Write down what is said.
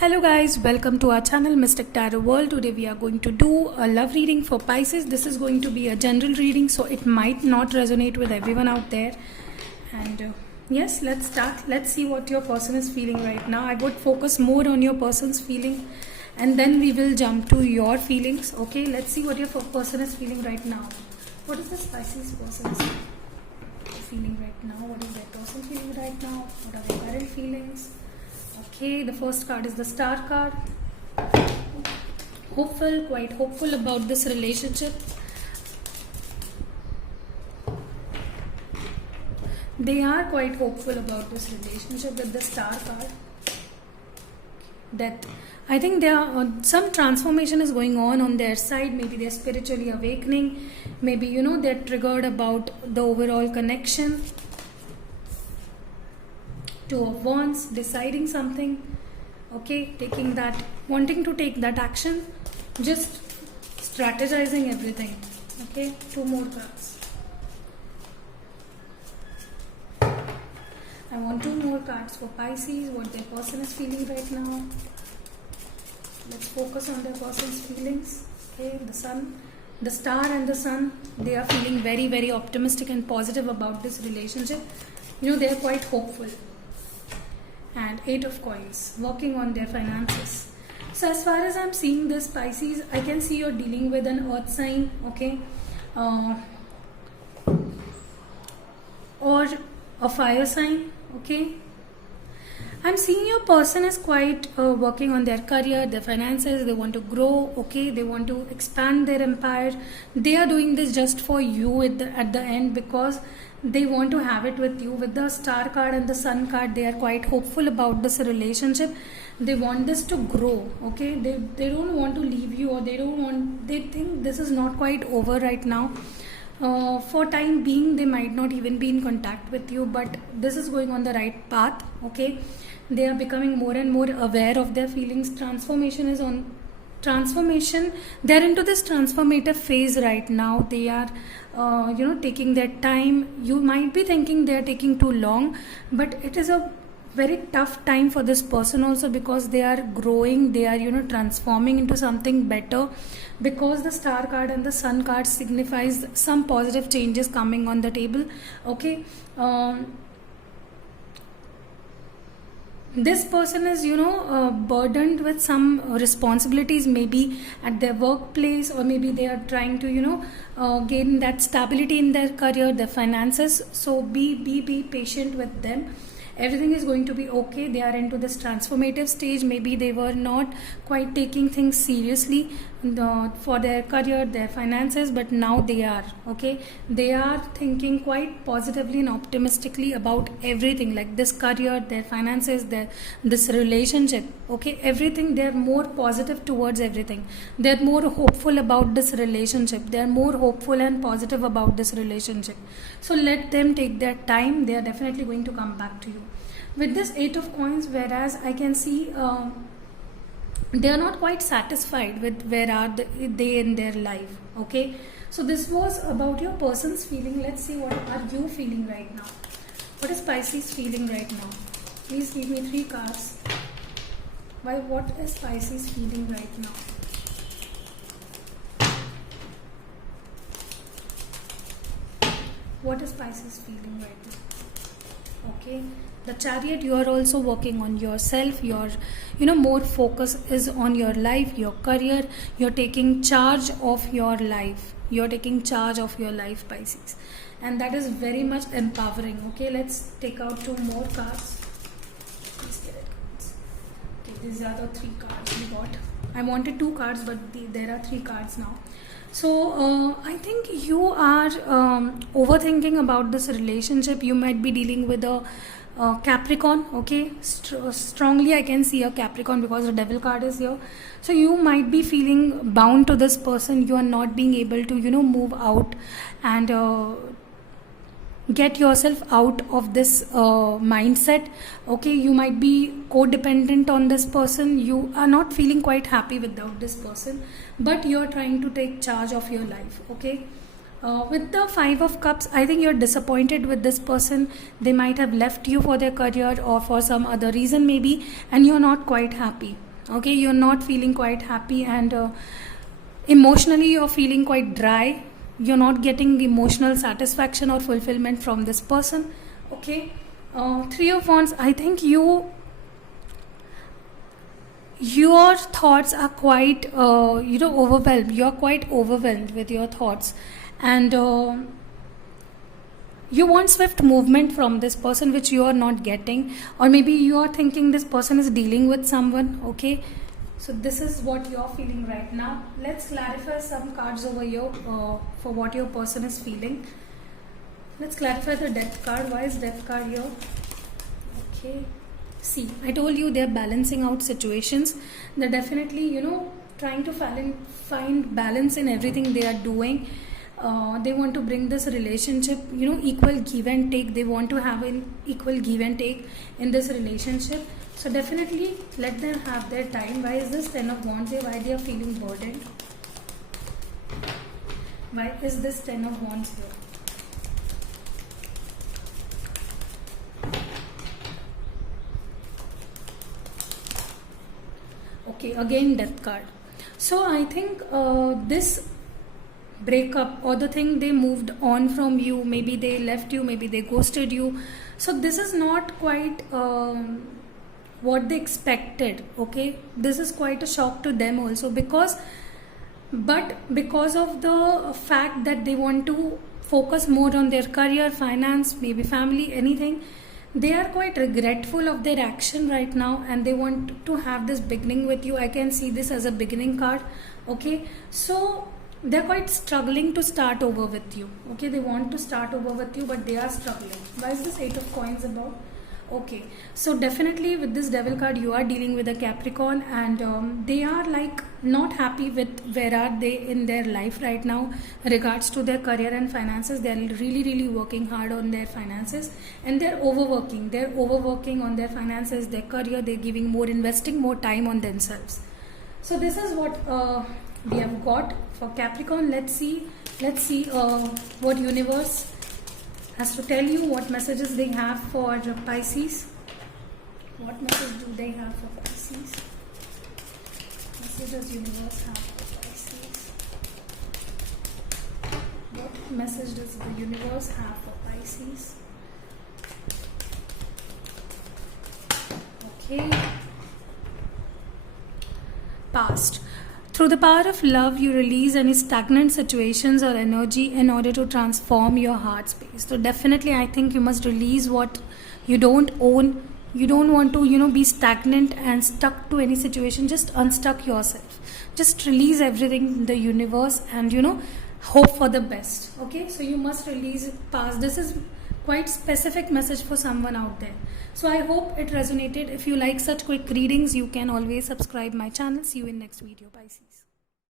Hello guys, welcome to our channel Mystic Tarot World. Today we are going to do a love reading for Pisces. This is going to be a general reading, so it might not resonate with everyone out there. And yes, let's start. Let's see what your person is feeling right now. I would focus more on your person's feeling and then we will jump to your feelings. Okay, let's see what your person is feeling right now. What is this Pisces person feeling right now? What is their person feeling right now? What are their current feelings? Okay, the first card is the Star card. Hopeful, quite hopeful about this relationship. They are quite hopeful about this relationship with the Star card. Death. I think there are some transformation is going on their side. Maybe they're spiritually awakening. Maybe they're triggered about the overall connection. Two of Wands, deciding something, okay, taking that, wanting to take that action, just strategizing everything, okay. Two more cards. I want two more cards for Pisces, what their person is feeling right now. Let's focus on their person's feelings, okay. The Sun, the Star and the Sun, they are feeling very, very optimistic and positive about this relationship. They are quite hopeful. And Eight of Coins, working on their finances. So as far as I'm seeing this Pisces, I can see you're dealing with an earth sign, okay, or a fire sign, okay. I'm seeing your person is quite working on their career, their finances. They want to grow, okay. They want to expand their empire. They are doing this just for you at the end, because they want to have it with you. With the Star card and the Sun card, they are quite hopeful about this relationship. They want this to grow, okay. They don't want to leave you, or they think this is not quite over right now. For time being, they might not even be in contact with you, but this is going on the right path, okay. They are becoming more and more aware of their feelings. Transformation is on transformation. They're into this transformative phase right now. They are taking their time. You might be thinking they're taking too long, but it is a very tough time for this person also, because they are growing. They are transforming into something better, because the Star card and the Sun card signifies some positive changes coming on the table, okay. This person is burdened with some responsibilities, maybe at their workplace, or maybe they are trying to gain that stability in their career, their finances. So be patient with them. Everything is going to be okay. They are into this transformative stage. Maybe they were not quite taking things seriously for their career, their finances, but now they are, okay. They are thinking quite positively and optimistically about everything, like this career, their finances, this relationship, okay. Everything, they are more positive towards everything. They are more hopeful about this relationship. They are more hopeful and positive about this relationship. So let them take their time. They are definitely going to come back to you. With this Eight of Coins, whereas I can see they are not quite satisfied with where are they in their life, okay. So this was about your person's feeling. Let's see what are you feeling right now. What is Pisces feeling right now? Please give me three cards. What is Pisces feeling right now? What is Pisces feeling right now? Okay. The Chariot, you are also working on yourself. Your more focus is on your life, your career. You're taking charge of your life. You're taking charge of your life, Pisces, and that is very much empowering, okay. Let's take out two more cards. Please get it, cards. Okay, these are the three cards we got. I wanted two cards, but there are three cards now. So I think you are overthinking about this relationship. You might be dealing with a Capricorn, okay. Strongly I can see a Capricorn, because the Devil card is here. So you might be feeling bound to this person. You are not being able to move out and get yourself out of this mindset, okay. You might be codependent on this person. You are not feeling quite happy without this person, but you are trying to take charge of your life, okay. With the Five of Cups, I think you're disappointed with this person. They might have left you for their career or for some other reason maybe, and you're not quite happy. Okay, you're not feeling quite happy, and emotionally you're feeling quite dry. You're not getting emotional satisfaction or fulfillment from this person. Okay, Three of Wands, I think your thoughts are quite overwhelmed. You're quite overwhelmed with your thoughts, and you want swift movement from this person, which you are not getting, or maybe you are thinking this person is dealing with someone. Okay, so this is what you're feeling right now. Let's clarify some cards over here for what your person is feeling. Let's clarify the Death card. Why is Death card here? Okay, see, I told you they're balancing out situations. They're definitely trying to find balance in everything they are doing. They want to bring this relationship, equal give and take. They want to have an equal give and take in this relationship. So definitely let them have their time. Why is this Ten of Wands here? Why they are feeling burdened? Why is this Ten of Wands here? Okay, again Death card. So I think this breakup, or the thing, they moved on from you, maybe they left you, maybe they ghosted you. So this is not quite what they expected. Okay, this is quite a shock to them also, because of the fact that they want to focus more on their career, finance, maybe family, anything, they are quite regretful of their action right now, and they want to have this beginning with you. I can see this as a beginning card. Okay, so they're quite struggling to start over with you. Okay, they want to start over with you, but they are struggling. Why is this Eight of Coins about? Okay, so definitely with this Devil card, you are dealing with a Capricorn, and they are like not happy with where are they in their life right now regards to their career and finances. They're really working hard on their finances, and they're overworking on their finances, their career. They're investing more time on themselves. So this is what we have got for Capricorn. Let's see what universe has to tell you, what messages they have for Pisces. What message do they have for Pisces? Messages universe have for Pisces. What message does the universe have for Pisces? Okay. Past. Through the power of love, you release any stagnant situations or energy in order to transform your heart space. So definitely, I think you must release what you don't own. You don't want to, be stagnant and stuck to any situation. Just unstuck yourself. Just release everything in the universe, and, hope for the best. Okay, so you must release past. This is quite specific message for someone out there. So I hope it resonated. If you like such quick readings, you can always subscribe my channel. See you in next video, Pisces.